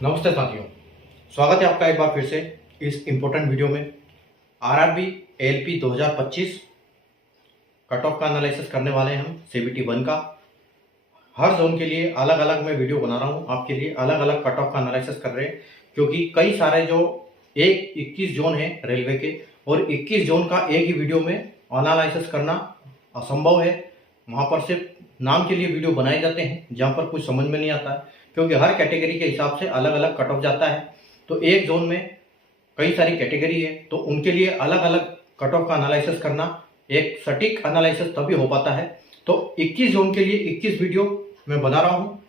नमस्ते साथियों, स्वागत है आपका एक बार फिर से इस इम्पोर्टेंट वीडियो में। आरआरबी एएलपी 2025 कट ऑफ का एनालिसिस करने वाले हैं हम सीबीटी 1 का। हर जोन के लिए अलग अलग मैं वीडियो बना रहा हूं, आपके लिए अलग अलग कट ऑफ का एनालिसिस कर रहे हैं, क्योंकि कई सारे जो 21 जोन है रेलवे के, और 21 जोन का एक ही वीडियो में एनालिसिस करना असंभव है। वहाँ पर सिर्फ नाम के लिए वीडियो बनाए जाते हैं जहाँ पर कुछ समझ में नहीं आता है, क्योंकि हर कैटेगरी के हिसाब से अलग अलग कट ऑफ जाता है। तो एक जोन में कई सारी कैटेगरी है, तो उनके लिए अलग अलग कट ऑफ का एनालिसिस करना, एक सटीक एनालिसिस तभी हो पाता है। तो 21 जोन के लिए 21 वीडियो मैं बना रहा हूँ।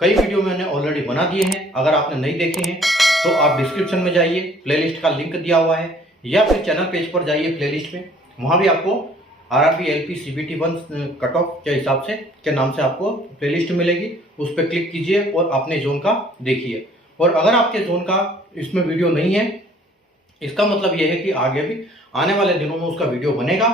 कई वीडियो मैंने ऑलरेडी बना दिए हैं, अगर आपने नहीं देखे हैं तो आप डिस्क्रिप्शन में जाइए, प्लेलिस्ट का लिंक दिया हुआ है, या फिर चैनल पेज पर जाइए प्लेलिस्ट में, वहाँ भी आपको RRB ALP CBT 1 cut off के हिसाब से के नाम से आपको प्लेलिस्ट मिलेगी। उस पर क्लिक कीजिए और अपने जोन का देखिए। और अगर आपके जोन का इसमें वीडियो नहीं है, इसका मतलब यह है कि आगे भी आने वाले दिनों में उसका वीडियो बनेगा।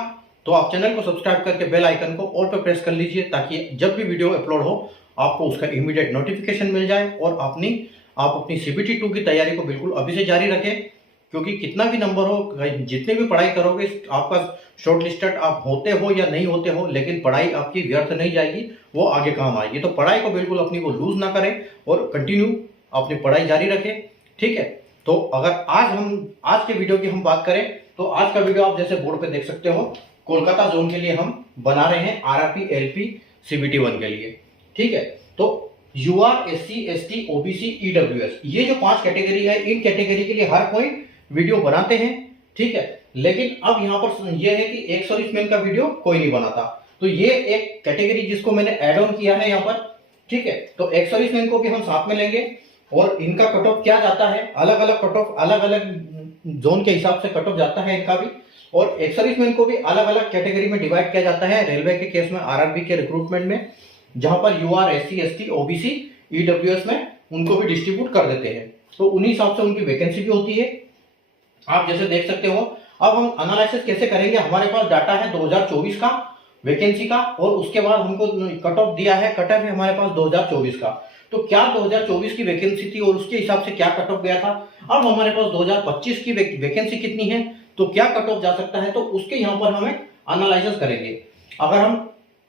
तो आप चैनल को सब्सक्राइब करके बेल आइकन को ऑल पर प्रेस कर लीजिए, ताकि जब भी वीडियो अपलोड हो आपको उसका इमीडिएट नोटिफिकेशन मिल जाए और आप अपनी सीबीटी 2 की तैयारी को बिल्कुल अभी से जारी रखें। क्योंकि कितना भी नंबर हो, जितने भी पढ़ाई करोगे, आपका शॉर्ट लिस्टेड आप होते हो या नहीं होते हो, लेकिन पढ़ाई आपकी व्यर्थ नहीं जाएगी, वो आगे काम आएगी। तो पढ़ाई को बिल्कुल अपनी को लूज ना करें और कंटिन्यू अपनी पढ़ाई जारी रखें, ठीक है। तो अगर आज के वीडियो की हम बात करें, तो आज का वीडियो आप जैसे बोर्ड पे देख सकते हो, कोलकाता जोन के लिए हम बना रहे हैं आरआरबी एएलपी सीबीटी 1 के लिए, ठीक है। तो UR, SC, ST, OBC, EWS, ये जो 5 कैटेगरी है, इन कैटेगरी के लिए हर कोई वीडियो बनाते हैं, ठीक है। लेकिन अब यहाँ पर यह है कि एक सर्विसमैन का वीडियो कोई नहीं बनाता। तो ये एक कैटेगरी जिसको मैंने ऐड ऑन किया है यहाँ पर, ठीक है। तो एक सर्विसमैन को भी हम साथ में लेंगे और इनका कट ऑफ क्या जाता है, अलग अलग कट ऑफ, अलग अलग जोन के हिसाब से कट ऑफ जाता है इनका भी। और एक सर्विसमैन को भी अलग अलग कैटेगरी में डिवाइड किया जाता है रेलवे के केस में, आरआरबी के रिक्रूटमेंट में, जहां पर UR, SC, ST, OBC, EWS में उनको भी डिस्ट्रीब्यूट कर देते हैं। तो उन्हीं हिसाब से उनकी वैकेंसी भी होती है, आप जैसे देख सकते हो। अब हम एनालिसिस कैसे करेंगे, हमारे पास डाटा है 2024 का वैकेंसी का, और उसके बाद हमको कट ऑफ दिया है, कट ऑफ है हमारे पास 2024 का। तो क्या 2024 की वैकेंसी थी और उसके हिसाब से क्या कट ऑफ गया था। अब हमारे पास 2025 की वैकेंसी कितनी है, तो क्या कट ऑफ जा सकता है, तो उसके यहाँ पर हमें एनालिसिस करेंगे। अगर हम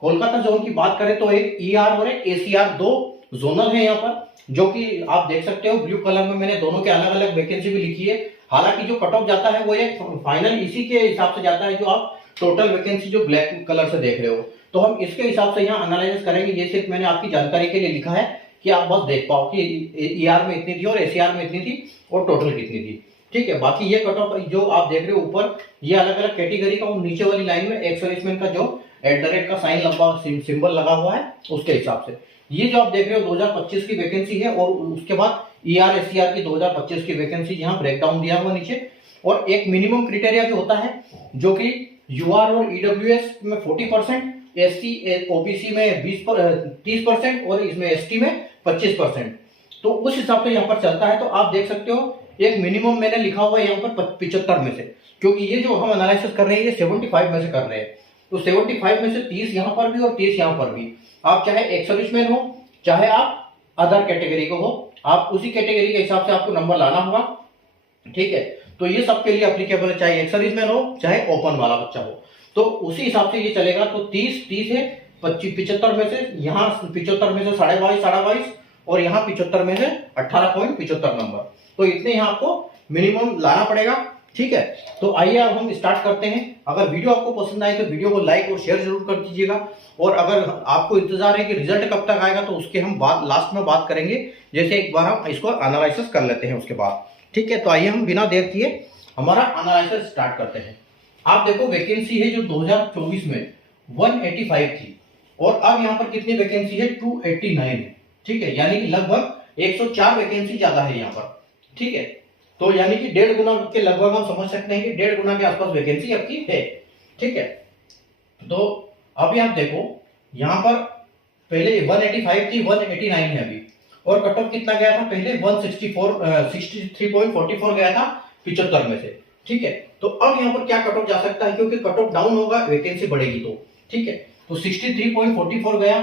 कोलकाता जोन की बात करें तो एक ईआर और एक एसीआर, 2 जोनल है यहाँ पर, जो कि आप देख सकते हो ब्लू कलर में मैंने दोनों के अलग अलग वैकेंसी भी लिखी है। हालांकि जो कट ऑफ जाता है वो एक फाइनल इसी के हिसाब से जाता है, जो आप टोटल वैकेंसी जो ब्लैक कलर से देख रहे हो। तो हम इसके हिसाब से यहाँ एनालिसिस करेंगे। ये सिर्फ मैंने आपकी जानकारी के लिए लिखा है कि आप बस देख पाओ कि ईआर में इतनी थी और एसीआर में इतनी थी और टोटल कितनी थी, ठीक है। बाकी ये कट ऑफ जो आप देख रहे हो ऊपर, ये अलग अलग कैटेगरी का, और नीचे वाली लाइन में एक सर्विसमैन का जो @ का साइन लंबा सिंबल लगा हुआ है, उसके हिसाब से ये जो आप देख रहे हो 2025 की वैकेंसी है। और उसके बाद ईआर, एसीआर की 2025 की वैकेंसी यहाँ ब्रेकडाउन दिया हुआ नीचे। और एक मिनिमम क्राइटेरिया भी होता है, जो कि यूआर और ईडब्ल्यूएस में 40%, एससी ओबीसी में 30% और इसमें एसटी में 25%। तो उस हिसाब से यहाँ पर चलता है। तो आप देख सकते हो एक मिनिमम मैंने लिखा हुआ है यहाँ पर 75 में से, क्योंकि ये जो हम एनालिसिस कर रहे हैं ये 75 में से कर रहे हैं। तो 75 में से 30 यहाँ पर भी और 30 यहाँ पर भी। आप चाहे एक सर्विसमैन हो, चाहे आप अदर कैटेगरी को हो, आप उसी कैटेगरी के हिसाब से आपको नंबर लाना होगा, ठीक है। तो ये सबके लिए एप्लीकेबल है, चाहे एक सर्विसमैन हो चाहे ओपन वाला बच्चा हो, तो उसी हिसाब से ये चलेगा। तो 30 है, 75 में से यहाँ 75 में से 22.5 और यहाँ 75 में से 18.75 नंबर। तो इतने यहाँ आपको मिनिमम लाना पड़ेगा, ठीक है। तो आइए अब हम स्टार्ट करते हैं। अगर वीडियो आपको पसंद आए तो वीडियो को लाइक और शेयर जरूर कर दीजिएगा। और अगर आपको इंतजार है कि रिजल्ट कब तक आएगा, तो उसके हम लास्ट में बात करेंगे। जैसे एक बार हम इसको एनालिसिस कर लेते हैं उसके बाद, ठीक है। तो आइए हम बिना देर किए हमारा एनालिसिस स्टार्ट करते हैं। आप देखो वैकेंसी है जो 2024 में 185 थी, और अब यहाँ पर कितनी वैकेंसी है, 289 है, ठीक है। यानी कि लगभग 104 वैकेंसी ज्यादा है यहाँ पर, ठीक है। तो यानी कि 1.5 गुना के लगभग हम समझ सकते हैं कि 1.5 गुना के आसपास वैकेंसी आपकी है, ठीक है। तो अभी आप देखो यहाँ पर पहले 185 थी, 189 है अभी। और कट ऑफ कितना गया था, पहले 63.44 गया था 75 में से, ठीक है। तो अब यहाँ पर क्या कट ऑफ जा सकता है, क्योंकि कट ऑफ डाउन होगा वैकेंसी बढ़ेगी तो, ठीक है। तो 63.44 गया,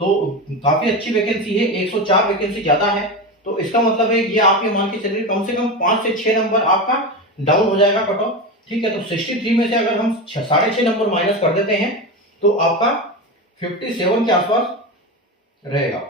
तो काफी अच्छी वैकेंसी है, 104 वैकेंसी ज्यादा है, तो इसका मतलब है ये आप ये मान के चलिए कम से कम 5 से 6 नंबर आपका डाउन हो जाएगा कट ऑफ। ठीक है, तो 63 में से अगर हम 6.5 नंबर माइनस कर देते हैं तो आपका 57 के आसपास रहेगा।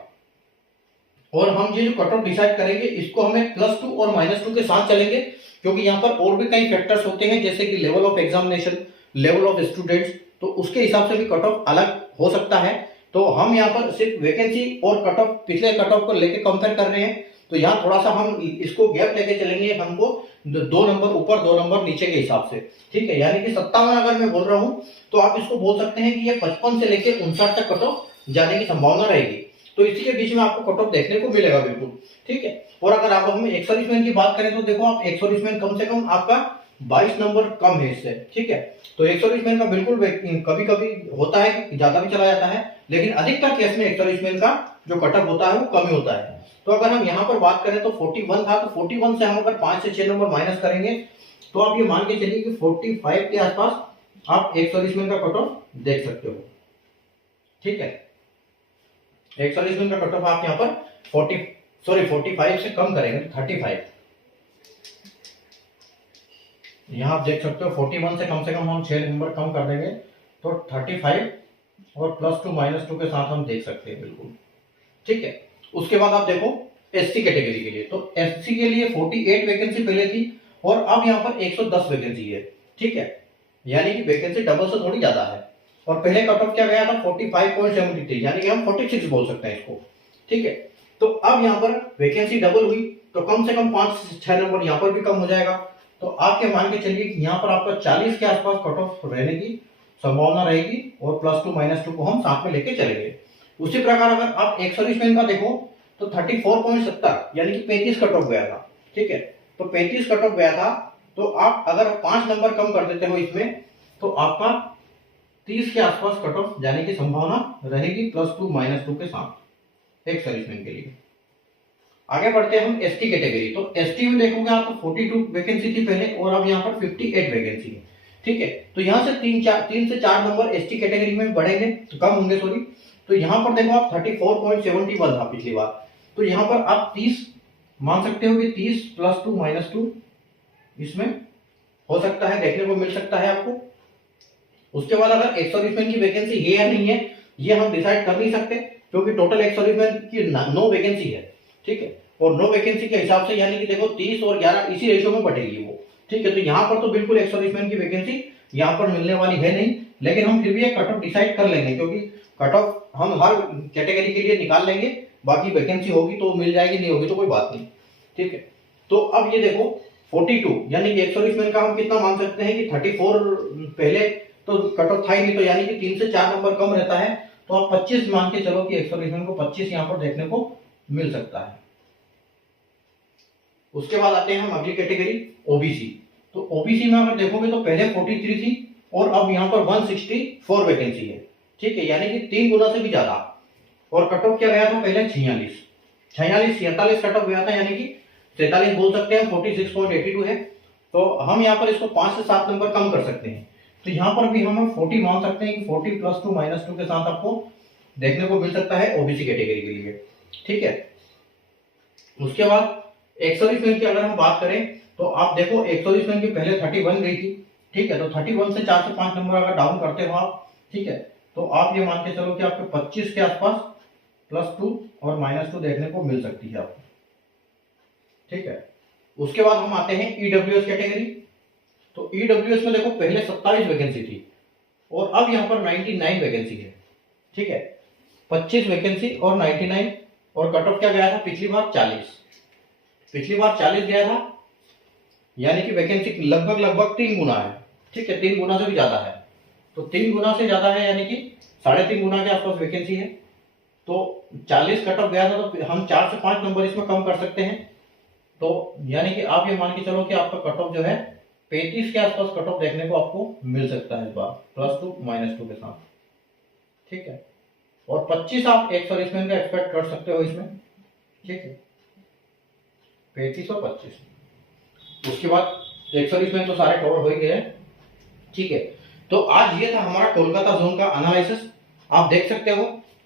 और हम ये जो कट ऑफ डिसाइड करेंगे इसको हमें +2 और -2 के साथ चलेंगे, क्योंकि यहाँ पर और भी कई फैक्टर्स होते हैं जैसे कि level of examination, level of students, तो उसके हिसाब से भी कट ऑफ अलग हो सकता है। तो हम यहाँ पर सिर्फ वैकेंसी और कट ऑफ पिछले कट ऑफ को लेके कंपेयर कर रहे हैं, तो यहाँ थोड़ा सा हम इसको गैप लेके चलेंगे, हमको 2 नंबर ऊपर 2 नंबर नीचे के हिसाब से। ठीक है, यानी कि 57 अगर मैं बोल रहा हूँ तो आप इसको बोल सकते हैं कि ये 55 से लेकर 59 तक कट ऑफ जाने की संभावना रहेगी। तो इसी के बीच में आपको कट ऑफ देखने को मिलेगा बिल्कुल। ठीक है, और अगर आप हम एक्स-सर्विसमैन की बात करें तो देखो आप एक्स-सर्विसमैन कम से कम आपका 22 नंबर कम है इससे। ठीक है, तो एक्स-सर्विसमैन का बिल्कुल कभी कभी होता है कि ज्यादा भी चला जाता है, लेकिन अधिकतर केस में एक्स-सर्विसमैन का जो कट ऑफ होता है वो कम ही होता है। तो अगर हम यहाँ पर बात करें तो 41 था, तो 41 से हम अगर 5 से 6 नंबर माइनस करेंगे तो आप ये मान के चलिए कि 45 के आसपास आप एक्स-सर्विसमैन का कट ऑफ देख सकते हो। ठीक है, एक्स-सर्विसमैन का कट ऑफ आप यहाँ पर 45 से कम करेंगे तो 35, यहाँ आप देख सकते हो 41 से कम हम 6 नंबर कम कर देंगे तो 35 और +2 -2 के साथ हम देख सकते हैं बिल्कुल। ठीक है, उसके बाद आप देखो एससी कैटेगरी के लिए, तो एससी के लिए 48 वैकेंसी पहले थी और अब यहाँ पर 110 वैकेंसी है। ठीक है, यानी कि वैकेंसी डबल से थोड़ी ज्यादा है। और पहले कट ऑफ क्या गया था 45.73, यानी कि हम 46 बोल सकते हैं इसको। ठीक है, तो अब यहाँ पर वैकेंसी डबल हुई तो कम से कम 5 से 6 नंबर यहाँ पर भी कम हो जाएगा। तो आप ये मान के चलिए कि यहाँ पर आपका 40 के आसपास कट ऑफ रहने की संभावना रहेगी और +2 -2 को हम साथ में लेके चलेंगे। उसी प्रकार अगर आप एक्स-सर्विसमैन का देखो तो 34.70 यानी कि 35 कट ऑफ गया था। ठीक है, तो 35 कट ऑफ गया था, तो आप अगर 5 नंबर कम कर देते हो इसमें तो आपका 30 के आसपास कट ऑफ जाने की संभावना रहेगी +2 -2 के साथ एक्स-सर्विसमैन के लिए। आगे बढ़ते हैं हम एसटी कैटेगरी, तो एसटी में देखोगे आपको 42 वैकेंसी थी पहले और अब यहाँ पर 58 वैकेंसी है। ठीक है, तो यहाँ से 3 से 4 नंबर एसटी कैटेगरी में बढ़ेंगे, तो कम होंगे सॉरी। तो यहाँ पर देखो आप 34.71 था पिछली बार, तो यहाँ पर आप 30 मान सकते हो कि 30 +2 -2 इसमें हो सकता है, देखने को मिल सकता है आपको। उसके बाद अगर एक्स-सर्विसमैन की वैकेंसी है या नहीं है ये हम डिसाइड कर नहीं सकते, क्योंकि टोटल एक्स-सर्विसमैन की 9 वैकेंसी है। ठीक है, और 9 वैकेंसी के हिसाब से यानी कि देखो 30 और 11 इसी रेशियो में बढ़ेगी वो। ठीक है, तो यहाँ पर तो बिल्कुल एक्स-सर्विसमैन की वैकेंसी यहाँ पर मिलने वाली है नहीं, लेकिन हम फिर भी एक कट ऑफ डिसाइड कर लेंगे, क्योंकि कट ऑफ हम हर कैटेगरी के लिए निकाल लेंगे। बाकी वैकेंसी होगी तो मिल जाएगी, नहीं होगी तो कोई बात नहीं। ठीक है, तो अब ये देखो 42 यानी कि एक्स-सर्विसमैन का हम कितना मान सकते हैं कि 34 पहले तो कट ऑफ था ही नहीं, तो यानी कि 3 से 4 नंबर कम रहता है, तो आप 25 मान के चलो कि एक्स-सर्विसमैन को 25 यहाँ पर देखने को मिल सकता है। उसके बाद आते हैं हम अगली कैटेगरी ओबीसी, तो ओबीसी में अगर देखोगे तो पहले 43 थी और अब यहाँ पर 164 वैकेंसी है। ठीक है, यानी कि 3 गुना से भी ज्यादा। और कट ऑफ क्या गया था पहले 46 कट ऑफ गया था, यानी कि 43 बोल सकते हैं, 46.82 है। तो हम यहाँ पर इसको 5 से 7 नंबर कम कर सकते हैं, तो यहाँ पर भी हम 40 मान सकते हैं कि 40 +2 -2 के साथ आपको देखने को मिल सकता है ओबीसी कैटेगरी के लिए। ठीक है, उसके बाद एक्स-सर्विसमैन की अगर हम बात करें तो आप देखो एक्स-सर्विसमैन की पहले 31 गई थी। ठीक है, तो 31 से 4 से 5 नंबर अगर डाउन करते हो आप, ठीक है, तो आप ये मान के चलो कि आपके 25 के आसपास +2 और -2 देखने को मिल सकती है आपको। ठीक है, उसके बाद हम आते हैं ईडब्ल्यूएस कैटेगरी, तो ईडब्ल्यूएस में देखो पहले 27 वैकेंसी थी और अब यहाँ पर 99 वैकेंसी है। ठीक है, 25 वैकेंसी और 99, और कट ऑफ क्या गया था पिछली बार 40 गया था, यानी कि वैकेंसी लगभग 3 गुना है। ठीक है, 3 गुना से भी ज्यादा है, तो 3 गुना से ज्यादा है, यानी कि 3.5 गुना के आसपास वैकेंसी है। तो 40 कट ऑफ गया था, तो हम 4 से 5 नंबर इसमें कम कर सकते हैं। तो यानी कि आप ये मान के चलो कि आपका कट ऑफ जो है 35 के आसपास कट ऑफ देखने को आपको मिल सकता है इस बार +2 -2 के साथ। ठीक है, और 25 आप एक्स-सर्विसमैन का एक्सपेक्ट कर सकते हो इसमें। ठीक है, 35 और 25। उसके बाद एक्स-सर्विसमैन तो सारे कवर हो ही गए। ठीक है, तो आज ये था हमारा कोलकाता जोन का एनालिसिस। आप देख सकते हो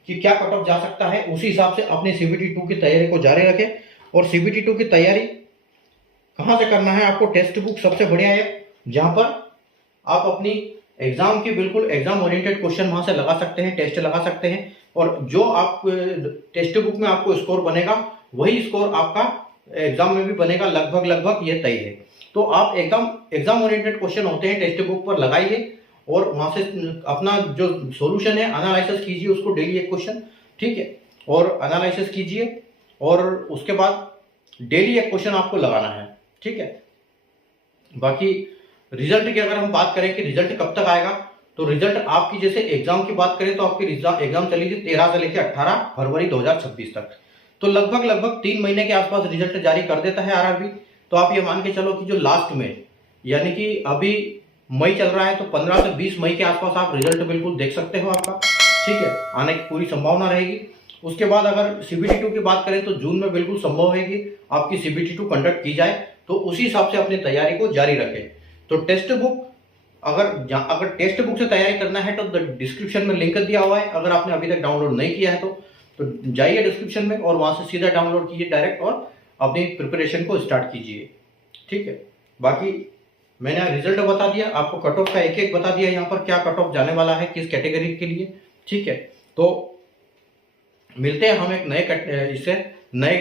कि क्या कट ऑफ जा सकता है, उसी हिसाब से अपने CBT 2 की तैयारी को जारी रखें। और CBT2 की तैयारी कहाँ से करना है आपको, टेक्स्ट बुक सबसे बढ़िया है, जहाँ पर आप अपनी एग्जाम की बिल्कुल एग्जाम ओरिएंटेड क्वेश्चन वहां से लगा सकते हैं, टेस्ट लगा सकते हैं, और जो आप टेक्स्ट बुक में आपको स्कोर बनेगा वही स्कोर आपका एग्जाम में भी बनेगा, लगभग ये तय है। तो आप एग्जाम ओरिएंटेड क्वेश्चन होते हैं टेक्स्ट बुक पर लगाइए और वहां से अपना जो सॉल्यूशन है एनालिसिस कीजिए उसको, डेली एक क्वेश्चन, ठीक है, और एनालिसिस कीजिए और उसके बाद डेली एक क्वेश्चन आपको लगाना है, ठीक है। बाकी रिजल्ट की अगर हम बात करें कि रिजल्ट कब तक आएगा, तो रिजल्ट आपकी जैसे एग्जाम की बात करें तो आपकी एग्जाम चली थी 13 से लेकर 18 फरवरी 2026 तक, तो लगभग 3 महीने के आसपास रिजल्ट जारी कर देता है आरआरबी। तो आप ये मान के चलो कि जो लास्ट में, यानी कि अभी मई चल रहा है, तो 15 से 20 मई के आसपास आप रिजल्ट बिल्कुल देख सकते हो आपका, ठीक है, आने की पूरी संभावना रहेगी। उसके बाद अगर CBT2 की बात करें तो जून में बिल्कुल संभव है कि आपकी CBT2 कंडक्ट की जाए, तो उसी हिसाब से अपनी तैयारी को जारी रखें। तो टेक्स्ट बुक अगर टेक्स्ट बुक से तैयारी करना है तो डिस्क्रिप्शन में लिंक दिया हुआ है, अगर आपने अभी तक डाउनलोड नहीं किया है तो जाइए डिस्क्रिप्शन में और वहां से सीधा डाउनलोड कीजिए डायरेक्ट और अपनी प्रिपरेशन को स्टार्ट कीजिए, ठीक है। बाकी मैंने रिजल्ट बता दिया आपको, कट ऑफ का एक एक बता दिया यहाँ पर क्या कट ऑफ जाने वाला है किस कैटेगरी के लिए, ठीक है। तो मिलते हैं हम एक नए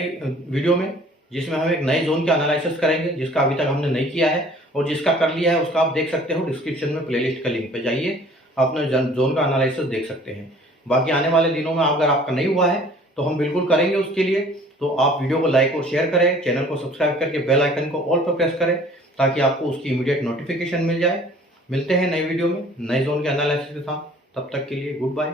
वीडियो में, जिसमें हम एक नए जोन का एनालिसिस करेंगे, जिसका अभी तक हमने नहीं किया है, और जिसका कर लिया है उसका आप देख सकते हो डिस्क्रिप्शन में प्लेलिस्ट का लिंक पे जाइए, अपने जोन का एनालिसिस देख सकते हैं। बाकी आने वाले दिनों में अगर आपका नहीं हुआ है तो हम बिल्कुल करेंगे उसके लिए, तो आप वीडियो को लाइक और शेयर करें, चैनल को सब्सक्राइब करके बेल आइकन को ऑल पर प्रेस करें ताकि आपको उसकी इमीडिएट नोटिफिकेशन मिल जाए। मिलते हैं नए वीडियो में नए जोन के एनालिसिस के साथ, तब तक के लिए गुड बाय।